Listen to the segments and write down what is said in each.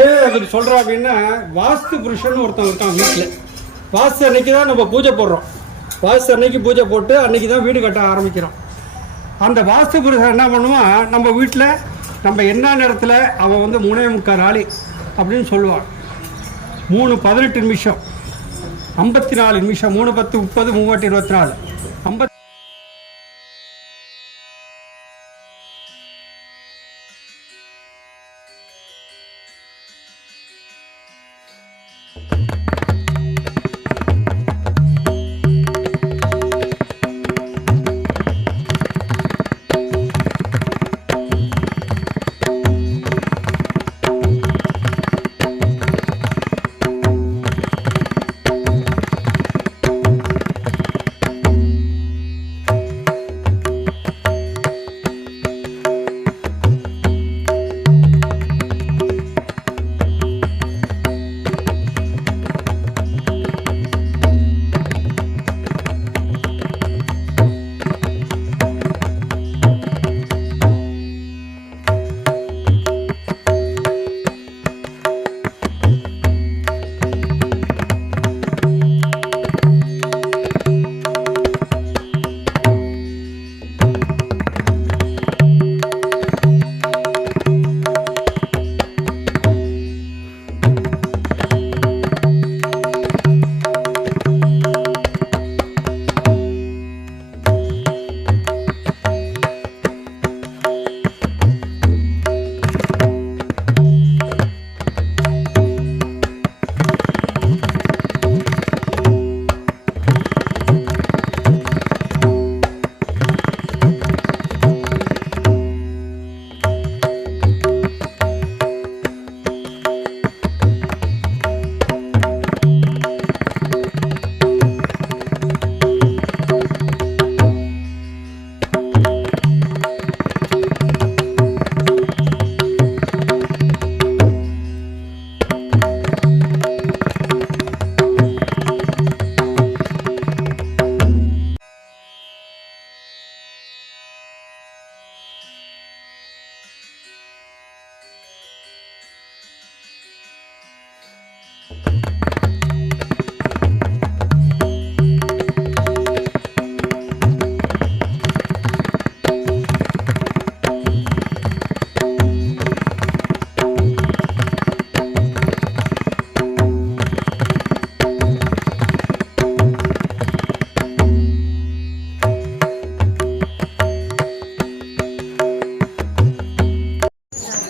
ஏன் அப்படி சொல்கிறோம் அப்படின்னா, வாஸ்து புருஷன் ஒருத்தன் இருக்கான் வீட்டில். வாஸ்து அன்னைக்கு தான் நம்ம பூஜை போடுறோம். வாஸ்து அன்னைக்கு பூஜை போட்டு அன்னைக்கு தான் வீடு கட்ட ஆரம்பிக்கிறோம். அந்த வாஸ்து புருஷன் என்ன பண்ணுவான், நம்ம வீட்டில் நம்ம என்ன நேரத்தில் அவன் 3:45 ஆளி அப்படின்னு சொல்லுவான். 3:18 நிமிஷம், 54 நிமிஷம், 3:10, 30, 3:24, 50.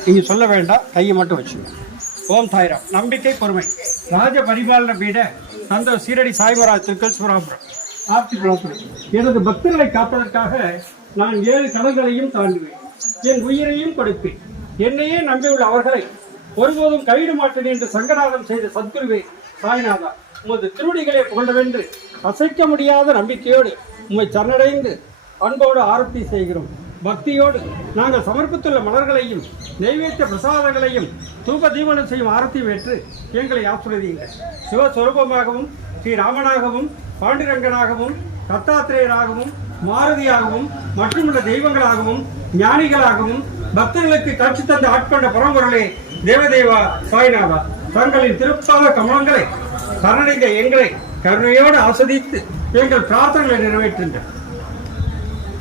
நீங்கள் சொல்ல வேண்டாம், கையை மட்டும் வச்சுங்க. ஓம் சாய்ராம். நம்பிக்கை, பொறுமை. ராஜ பரிபாலன பீட சந்தோ சீரடி சாய்வராஜ் திருக்கல்சுவராபுரம் ஆர்த்தி. எனது பக்தர்களை காப்பதற்காக நான் 7 கடல்களையும் தாண்டுவேன், என் உயிரையும் கொடுப்பேன். என்னையே நம்பியுள்ள அவர்களை ஒருபோதும் கைவிட மாட்டேன் என்று சங்கராதம் செய்த சத்குருவே சாய்நாதா, உமது திருவடிகளை புகழ்வென்று அசைக்க முடியாத நம்பிக்கையோடு உம்மை சரணடைந்து அன்போடு ஆரத்தி செய்கிறோம். பக்தியோடு நாங்கள் சமர்ப்பித்துள்ள மலர்களையும் நைவேத்திய பிரசாதங்களையும் தூப தீபனம் செய்யும் ஆரத்தி ஏற்று எங்களை ஆசிர்வதியுங்கள். சிவஸ்வரூபமாகவும் ஸ்ரீராமனாகவும் பாண்டிரங்கனாகவும் தத்தாத்திரேயராகவும் மாருதியாகவும் மற்றுமுள்ள தெய்வங்களாகவும் ஞானிகளாகவும் பக்தர்களுக்கு காட்சி தந்து ஆட்கொண்ட பரம்பொருளே தேவதேவா சாய்நாதா, தங்களின் திருப்பாத கமலங்களை சரணடைந்த எங்களை கருணையோடு ஆஸ்வதித்து எங்கள் பிரார்த்தனைகளை நிறைவேற்றுங்கள்.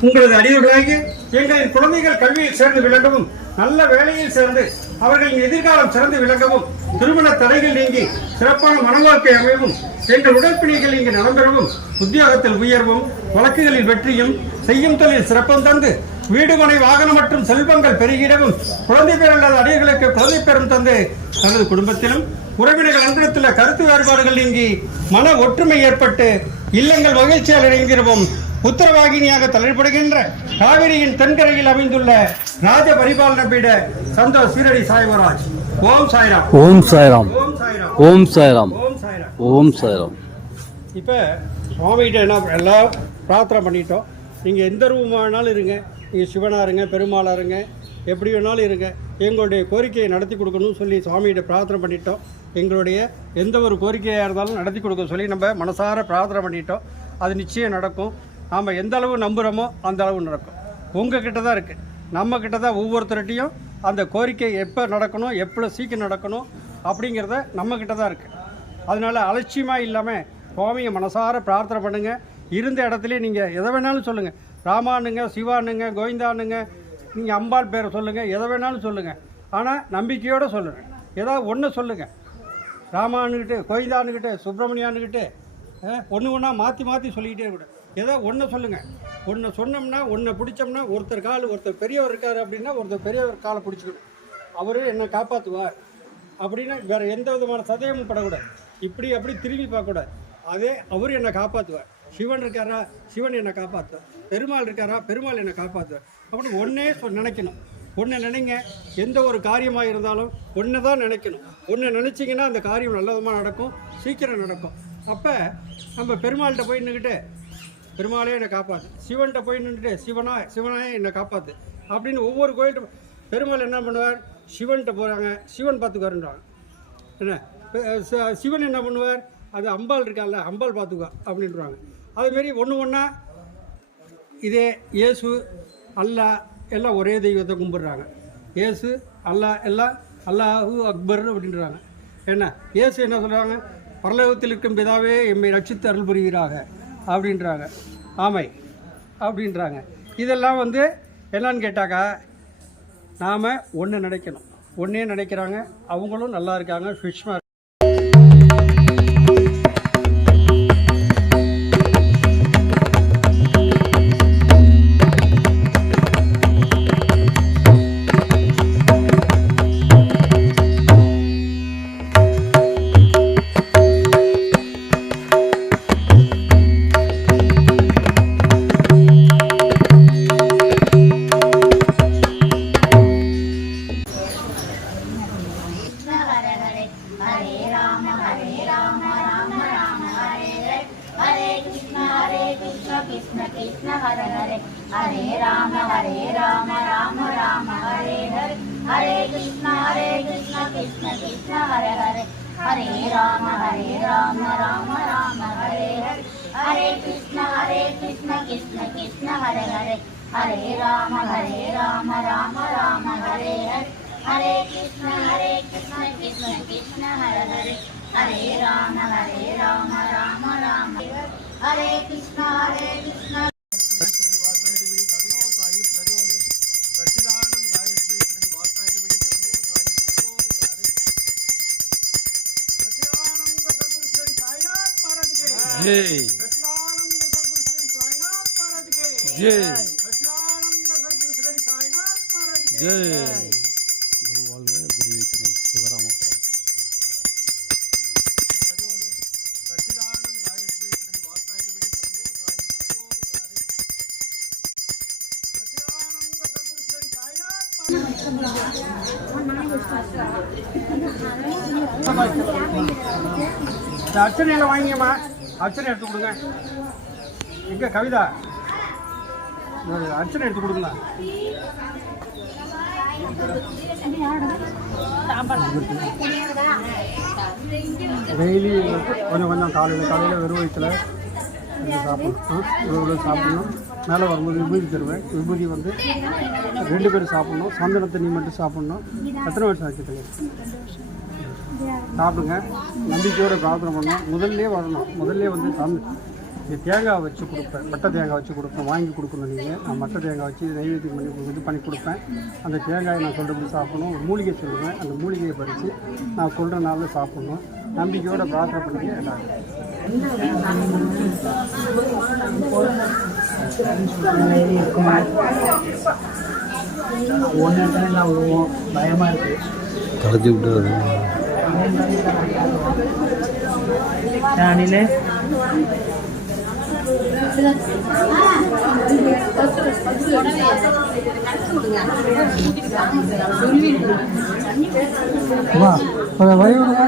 உங்களது அடியவர்களாகிய எங்களின் குழந்தைகள் கல்வியில் சேர்ந்து விளங்கவும், நல்ல வேலையில் சேர்ந்து அவர்களின் எதிர்காலம் சிறந்து விளங்கவும், திருமண தடைகள் நீங்கி சிறப்பான மனவாழ்க்கை அமையவும், எங்கள் உடற்பிணிகள் இங்கு நலம்பெறவும், உத்தியோகத்தில் உயர்வும், வழக்குகளில் வெற்றியும், செய்யும் தொழில் சிறப்பும் தந்து வீடு மனை வாகனம் மற்றும் செல்வங்கள் பெருகிடவும், குழந்தை பேரல்லாத அடியர்களுக்கு குழந்தை பேரும் தந்து தனது குடும்பத்திலும் உறவினர்கள் அன்றத்துள்ள கருத்து வேறுபாடுகள் நீங்கி மன ஒற்றுமை ஏற்பட்டு இல்லங்கள் மகிழ்ச்சியால் இணைந்திருவும் உத்தரவாகினியாக தலைப்படுகின்ற காவிரியின் தென்கரையில் அமைந்துள்ள ராஜ பரிபாலன பீட சந்தோ சீரடி சாய்வராஜ். ஓம் சாய்ராம். ஓம் சாய்ராம். ஓம் சாய்ராம். ஓம் சாய்ராம். ஓம் சாய்ராம். ஓம் சாய்ராம். இப்போ சுவாமிகிட்ட எல்லாம் பிரார்த்தனை பண்ணிட்டோம். நீங்கள் எந்த ரூபமானாலும் இருங்க, நீங்கள் சிவனாக இருங்க, பெருமாளாக இருங்க, எப்படி வேணாலும் இருங்க, எங்களுடைய கோரிக்கையை நடத்தி கொடுக்கணும்னு சொல்லி சுவாமிகிட்ட பிரார்த்தனை பண்ணிட்டோம். எங்களுடைய எந்த ஒரு கோரிக்கையாக இருந்தாலும் நடத்தி கொடுக்க சொல்லி நம்ம மனசார பிரார்த்தனை பண்ணிட்டோம். அது நிச்சயம் நடக்கும். நாம் எந்த அளவு நம்புகிறோமோ அந்த அளவு நடக்கும். உங்கள் கிட்ட தான் இருக்குது. நம்ம கிட்ட தான் ஒவ்வொருத்தர்கிட்டையும் அந்த கோரிக்கை எப்போ நடக்கணும், எவ்வளோ சீக்கிரம் நடக்கணும் அப்படிங்கிறத நம்மக்கிட்ட தான் இருக்குது. அதனால் அலட்சியமாக இல்லாமல் சுவாமியை மனசார பிரார்த்தனை பண்ணுங்கள். இருந்த இடத்துல நீங்கள் எதை வேணாலும் சொல்லுங்கள். ராமானுங்க, சிவானுங்க, கோவிந்தானுங்க, நீங்கள் அம்பாள் பேரை சொல்லுங்கள், எதை வேணாலும் சொல்லுங்கள். ஆனால் நம்பிக்கையோடு சொல்லுங்கள். ஏதாவது ஒன்று சொல்லுங்கள். ராமானுக்கிட்ட, கோவிந்தானுக்கிட்ட, சுப்பிரமணியானுக்கிட்ட ஒன்று ஒன்றா மாற்றி மாற்றி சொல்லிக்கிட்டே கூட ஏதோ ஒன்று சொல்லுங்கள். ஒன்று சொன்னோம்னா, ஒன்றை பிடிச்சோம்னா, ஒருத்தர் பெரியவர் இருக்கார் அப்படின்னா ஒருத்தர் பெரியவர் காலை பிடிச்சிக்கணும். அவர் என்னை காப்பாற்றுவார் அப்படின்னா வேறு எந்த விதமான சதயமும் படக்கூடாது. இப்படி அப்படி திரும்பி பார்க்கக்கூடாது. அதே அவர் என்னை காப்பாற்றுவார். சிவன் இருக்காரா, சிவன் என்னை காப்பாற்றுவார். பெருமாள் இருக்காரா, பெருமாள் என்னை காப்பாற்றுவார் அப்படின்னு ஒன்றே நினைக்கணும். ஒன்று நினைங்க. எந்த ஒரு காரியமாக இருந்தாலும் ஒன்று தான் நினைக்கணும். ஒன்று நினச்சிங்கன்னா அந்த காரியம் நல்ல விதமாக நடக்கும், சீக்கிரம் நடக்கும். அப்போ நம்ம பெருமாள்கிட்ட போய் நின்றுக்கிட்டு பெருமாளே என்னை காப்பாற்று, சிவன்கிட்ட போய் நின்றுட்டு சிவனாயே என்னை காப்பாற்று அப்படின்னு ஒவ்வொரு கோயில்கிட்ட பெருமாள் என்ன பண்ணுவார், சிவன்கிட்ட போகிறாங்க, சிவன் பார்த்துக்குவாருன்றாங்க. என்ன சிவன் என்ன பண்ணுவார், அது அம்பாள் இருக்கால, அம்பாள் பார்த்துக்குவா அப்படின்றாங்க. அதுமாரி ஒன்று ஒன்றா இதே இயேசு அல்லாஹ் எல்லாம் ஒரே தெய்வத்தை கும்பிட்றாங்க. இயேசு அல்லாஹ் எல்லாம் அல்லாஹு அக்பர் அப்படின்றாங்க. என்ன இயேசு என்ன சொல்கிறாங்க, பரலோகத்தில் இருக்கும் பிதாவே எம்மை ரட்சித்து அருள் புரிகிறாங்க அப்படின்றாங்க. ஆமை அப்படின்றாங்க. இதெல்லாம் வந்து என்னன்னு கேட்டாக்கா நாம் ஒன்று நினைக்கணும். ஒன்றே நினைக்கிறாங்க, அவங்களும் நல்லா இருக்காங்க, Sushma. Krishna Krishna Hare Hare Hare Rama Rama Rama Hare Hare Hare Krishna Krishna Krishna Hare Hare Hare Rama Rama Hare Hare Hare Krishna Krishna Krishna Hare Hare Hare Rama Rama Hare Hare Hare Krishna Krishna Krishna Hare Hare Hare Rama Rama Hare Krishna जय जय जय गुरु வாழ்க குருவே துணை சிவராமபுரம் அர்ச்சனையில் வாங்கியம்மா, அர்ச்சனை எடுத்து கொடுங்க. எங்கே கவிதா, அர்ச்சனை எடுத்து கொடுங்களா. டெய்லி கொஞ்சம் கொஞ்சம் காலையில் வெறும் வயிற்றில் சாப்பிடணும். சாப்பிடணும். மேலே வரும்போது விபூதி தருவேன். விபூதி வந்து 2 பேர் சாப்பிட்ணும். சந்தன தண்ணி மட்டும் சாப்பிட்ணும். எத்தனை வருஷம் ஆச்சு தெரியும்? சாப்பிடுங்க. நம்பிக்கையோடு பிரார்த்தனை பண்ணணும். முதல்லே வரணும். முதல்லே வந்து தேங்காய் வச்சு கொடுப்பேன். மட்டை தேங்காய் வச்சு கொடுப்பேன். வாங்கி கொடுக்கணும். நீங்கள் நான் மட்டை தேங்காய் வச்சு நைவேத்தியம் பண்ணி இது பண்ணி கொடுப்பேன். அந்த தேங்காயை நான் சொல்கிறபடி சாப்பிடணும். ஒரு மூலிகை சொல்லுவேன். அந்த மூலிகையை பறித்து நான் சொல்கிற நாளில் சாப்பிட்ணும். நம்பிக்கையோடு பிரார்த்தனை பண்ணி எல்லாரும் ஒன்று விடுவோம். பயமாக இருக்குது. கரைச்சி விட்டு அணிலே வழி விடுங்க.